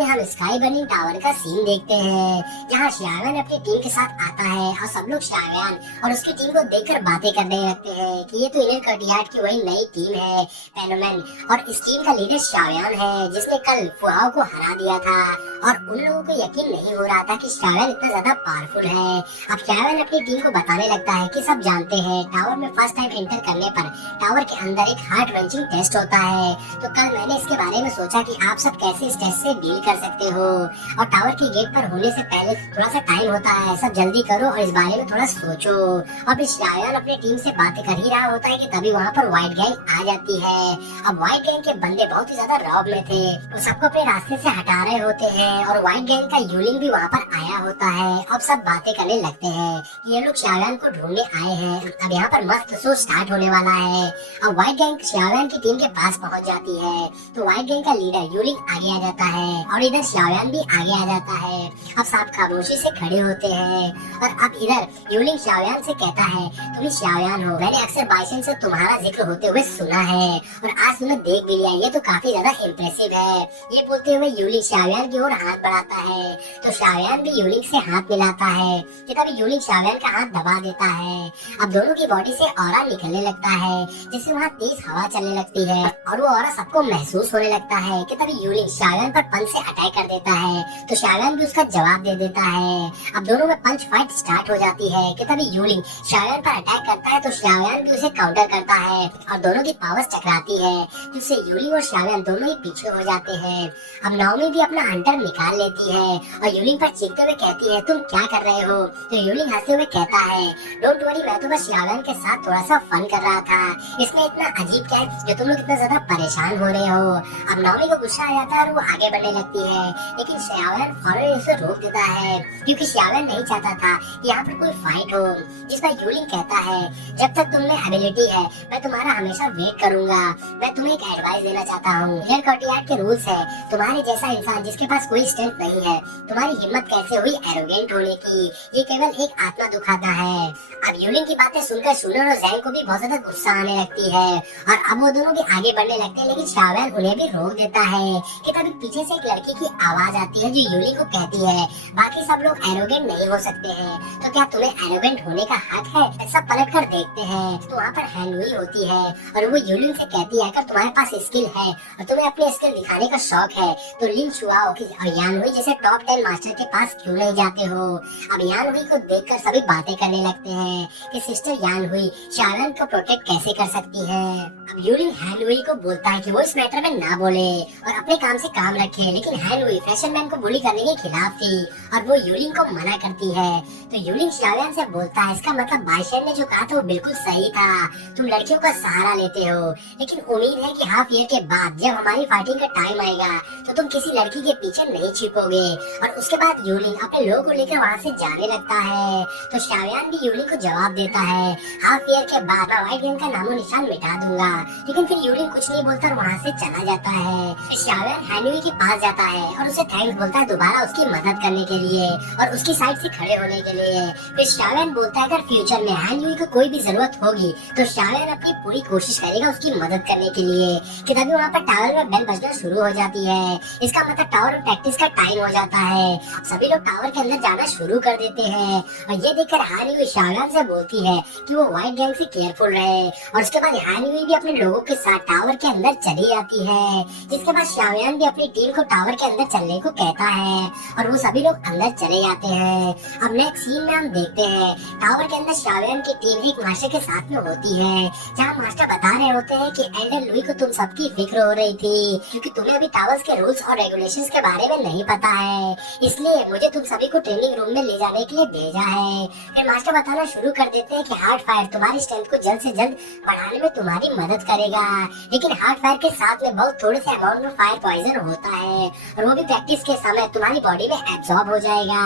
हम sky burning tower का scene देखते हैं जहाँ श्यावन अपनी टीम के साथ आता है और सब लोग श्यावन और उसकी टीम को देखकर बातें करने लगते हैं कि ये तो इनर कटियाट की वही नई टीम है फेनोमेन, और इस टीम का लीडर श्यावन है जिसने कल फुआओ को हरा दिया था। और उन लोगों को यकीन नहीं हो रहा था कि श्यावन इतना ज्यादा पावरफुल है। अब श्यावन अपनी टीम को बताने लगता है कि सब जानते हैं टावर में फर्स्ट टाइम एंटर करने पर टावर के अंदर एक हार्ट रंचिंग टेस्ट होता है। तो कल मैंने इसके बारे में सोचा कि आप सब कैसे इस टेस्ट से डील कर सकते हो, और टावर के गेट पर होने से पहले थोड़ा सा टाइम होता है, सब जल्दी करो और इस बारे में थोड़ा सोचो। और फिर श्यावन अपनी टीम से बातें कर ही रहा होता है कि तभी वहाँ पर व्हाइट गैंग आ जाती है। अब व्हाइट गैंग के बंदे बहुत ही ज्यादा रॉब में थे, वो सबको अपने रास्ते से हटा रहे होते हैं और व्हाइट गैंग का यूलिंग भी वहाँ पर आया होता है। अब सब बातें करने लगते हैं कि ये लोग श्यावन को ढूंढने आए हैं। अब यहाँ पर मस्त शो स्टार्ट होने वाला है। अब व्हाइट गैंग श्यावन की टीम के पास पहुँच जाती है तो व्हाइट गैंग का लीडर यूलिंग आगे आ जाता है और इधर श्यावन भी आगे आ जाता है। अब सब खामोशी से खड़े होते हैं और अब इधर यूलिंग श्यावन से कहता है तुम ही श्यावन हो, मैंने अक्सर बाइसन से तुम्हारा जिक्र होते हुए सुना है और आज तुम्हें देख भी लिया, ये तो काफी ज्यादा इम्प्रेसिव है। ये बोलते हुए यूलिंग श्यावन की ओर हाथ बढ़ाता है तो श्यावन भी यूलिंग से हाथ मिलाता है कि तभी यूलिंग श्यावन का हाथ दबा देता है। अब दोनों की बॉडी से ऑरा निकलने लगता है जिससे वहाँ तेज हवा चलने लगती है और वो ऑरा सबको महसूस होने लगता है कि तभी यूलिंग श्यावन पर पंच से अटैक कर देता है तो श्यावन भी उसका जवाब दे देता है। अब दोनों में पंच फाइट स्टार्ट हो जाती है कि तभी यूलिंग श्यावन पर अटैक करता है तो श्यावन भी उसे काउंटर करता है और दोनों की पावर्स टकराती है जिससे यूलिंग और श्यावन दोनों ही पीछे हो जाते हैं। अब नाओमी भी अपना हंटर निकाल लेती है और यूलिंग पर चीखते हुए कहती है तुम क्या कर रहे हो, तो यूलिंग हंसते हुए कहता है डोंट वरी, मैं तो बस श्यावन के साथ थोड़ा सा फन कर रहा था, इसमें इतना अजीब क्या है जो तुम लोग इतना ज्यादा परेशान हो रहे हो। अब नाओमी को गुस्सा आ जाता है और वो आगे बढ़ने लगती है लेकिन श्यावन फौरन उसे रोक देता है क्योंकि श्यावन नहीं चाहता था कि यहाँ पर कोई फाइट हो। जिस पर यूलिंग कहता है जब तक तुम में एबिलिटी है मैं तुम्हारा हमेशा वेट करूंगा, मैं तुम्हें एक एडवाइस देना चाहता हूँ। इनर कटियाट के रूल्स है तुम्हारे जैसा इंसान जिसके पास कोई स्ट्रेंथ नहीं है, तुम्हारी हिम्मत कैसे हुई एरोगेंट होने की, ये केवल एक आत्मा दुखाता है। अब यूलिंग की बातें सुनकर शूनर और जैंग को भी बहुत ज्यादा गुस्सा आने लगती है और अब वो दोनों भी आगे बढ़ने लगते हैं लेकिन श्यावन उन्हें भी रोक देता है कि तभी पीछे से एक लड़की की आवाज आती है जो यूलिंग को कहती है बाकी सब लोग एरोगेंट नहीं हो सकते हैं, तो क्या तुम्हें एरोगेंट होने का हक है। सब पलट कर देखते हैं तो वहाँ पर हैंडुई होती है और वो यूलिंग से कहती है अगर तुम्हारे पास स्किल है और तुम्हें अपने स्किल दिखाने का शौक है तो लिन शुआओ और यानहुई जैसे टॉप 10 मास्टर के पास क्यों नहीं जाते हो। अब यानहुई को देखकर सभी बातें करने लगते हैं कि सिस्टर यानहुई श्यावन को प्रोटेक्ट कैसे कर सकती है। अब यूलिंग हैंडुई को बोलता है कि वो इस मैटर में ना बोले और अपने काम से काम रखे, लेकिन हैंडुई फैशनमैन को बुली करने के खिलाफ थी और वो यूलिंग को मना करती है। तो यूलिंग श्यावन से बोलता है इसका मतलब बाइशन ने जो कहा था वो बिल्कुल सही था, तुम लड़कियों का सहारा लेते हो, लेकिन उम्मीद है कि हाफ ईयर के बाद जब हमारी फाइटिंग का टाइम आएगा तो तुम किसी लड़की के पीछे नहीं छिपोगे। और उसके बाद यूलिंग अपने लोगों को लेकर वहाँ से जाने लगता है तो श्यावन भी यूलिंग को जवाब देता है हाफ ईयर के बाद मैं व्हाइट गैंग का नामो निशान मिटा दूंगा, लेकिन फिर यूलिंग कुछ नहीं बोलता और वहाँ से चला जाता है। फिर श्यावन हैंडुई के पास जाता है और उसे थैंक्स बोलता है दोबारा उसकी मदद करने के लिए और उसकी साइड से खड़े होने के लिए। फिर श्यावन बोलता है अगर फ्यूचर में हैंडुई को कोई भी जरूरत होगी तो श्यावन अपनी पूरी कोशिश करेगा उसकी मदद करने के लिए। कि तभी वहाँ पर टावर में बेल बजना शुरू हो जाती है, इसका मतलब टावर में प्रैक्टिस का टाइम हो जाता है। सभी लोग टावर के अंदर जाना शुरू कर देते हैं और ये देखकर हैंडुई श्यावन से बोलती है कि वो व्हाइट गैंग से केयरफुल रहे और उसके बाद हैंडुई भी अपने लोगों के साथ टावर के अंदर चली जाती है। जिसके बाद श्यावन भी अपनी टीम को टावर के अंदर चलने को कहता है और वो सभी लोग अंदर चले जाते हैं। अब नेक्स्ट सीन में हम देखते हैं टावर के अंदर श्यावन की टीम एक मास्टर के साथ में होती है जहाँ मास्टर बता रहे होते हैं कि एल्डर लुई को तुम सबकी फिक्र हो रही थी क्योंकि तुम्हें अभी टावर्स के रूल्स और रेगुलेशंस के बारे में नहीं पता है, इसलिए मुझे तुम सभी को ट्रेनिंग रूम में ले जाने के लिए भेजा है। फिर मास्टर बताना शुरू कर देते हैं कि हार्ड फायर तुम्हारी स्ट्रेंथ को जल्द से जल्द बढ़ाने में तुम्हारी मदद करेगा, लेकिन हार्ड फायर के साथ में बहुत थोड़े से अमाउंट में फायर पॉइजन होता है और वो भी प्रैक्टिस के समय तुम्हारी बॉडी में एब्सॉर्ब हो जाएगा,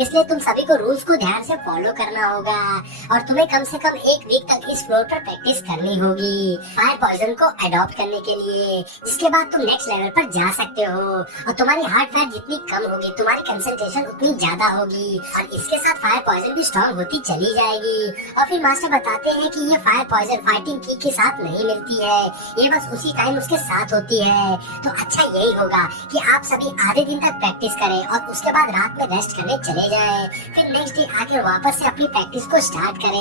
इसलिए तुम सभी को रूल्स को ध्यान से फॉलो करना होगा और तुम्हें कम से कम एक वीक तक इस फ्लोर पर प्रैक्टिस करनी होगी फायर पॉइजन को अडॉप्ट करने के लिए, जिसके बाद तुम नेक्स्ट लेवल पर जा सकते हो और तुम्हारी हार्ड फायर जितनी कम होगी तुम्हारी कंसंट्रेशन उतनी ज्यादा होगी और इसके साथ फायर पॉइजन भी स्ट्रॉन्ग होती चली जाएगी। और फिर मास्टर बताते हैं कि ये फायर पॉइजन फाइटिंग की के साथ नहीं मिलती है, ये बस उसी टाइम उसके साथ होती है। तो अच्छा यही होगा कि आप सभी आधे दिन तक प्रैक्टिस करें और उसके बाद रात में रेस्ट करने चले जाएं, फिर नेक्स्ट डे आकर वापस से अपनी प्रैक्टिस को स्टार्ट करें।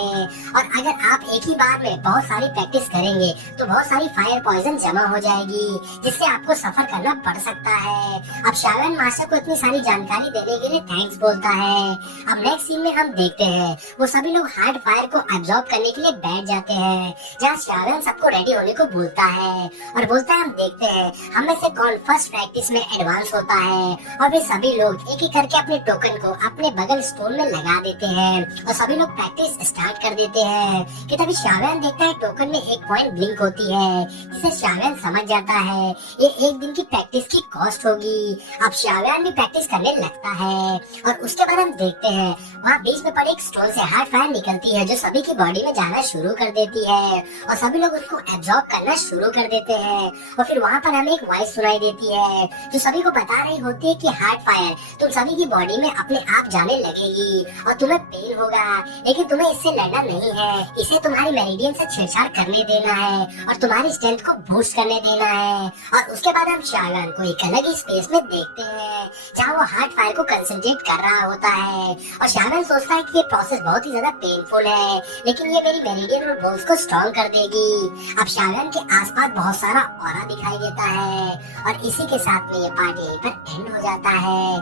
और अगर आप एक ही बार में बहुत सारी प्रैक्टिस करेंगे तो बहुत सारी फायर पॉइजन जमा हो जाएगी, जिससे आपको सफर करना पड़ सकता है। अब शावन मास्टर को इतनी सारी जानकारी देने के लिए थैंक्स बोलता है। अब नेक्स्ट सीन में हम देखते हैं वो सभी लोग हार्ड फायर को एब्जॉर्ब करने के लिए बैठ जाते हैं, जहाँ शावन सबको रेडी होने को बोलता है और बोलता है हम देखते हैं हम में से कौन फर्स्ट प्रैक्टिस में एडवांस होता है। और वे सभी लोग एक एक करके अपने टोकन को अपने बगल स्टोन में लगा देते हैं और सभी लोग प्रैक्टिस स्टार्ट कर देते हैं कि तभी शावन देखता है टोकन में एक पॉइंट ब्लिंक होती है, जिसे शावन समझ जाता है ये एक दिन की प्रैक्टिस की कॉस्ट होगी। अब शावन भी प्रैक्टिस करने लगता है और उसके बाद हम देखते हैं वहाँ बीच में पड़े एक स्टोन से हार्ड फायर निकलती है जो सभी की बॉडी में जाना शुरू कर देती है और सभी लोग उसको एब्जॉर्ब करना शुरू कर देते हैं। और फिर वहाँ पर हमें एक वॉइस सुनाई देती है जो सभी को बता रही होती है कि हार्ड फायर तुम सभी की बॉडी में अपने आप जाने लगेगी और तुम्हें पेन होगा, लेकिन तुम्हें इससे लड़ना नहीं है, इसे तुम्हारी मेरिडियन से छेड़छाड़ करने देना है और तुम्हारी स्ट्रेंथ को बूस्ट करने देना है। और उसके बाद हम शावन को एक अलग ही स्पेस में देखते हैं जहाँ वो हार्ड फायर को कंसंट्रेट कर रहा होता है और शावन सोचता है कि ये प्रोसेस बहुत ही ज्यादा पेनफुल है, लेकिन ये मेरी मेरिडियन और बोन्स को स्ट्रॉन्ग कर देगी। अब शावन के आसपास बहुत सारा ऑरा दिखाई देता है और इसी के साथ में ये पार्ट यहीं पर एंड हो जाता है।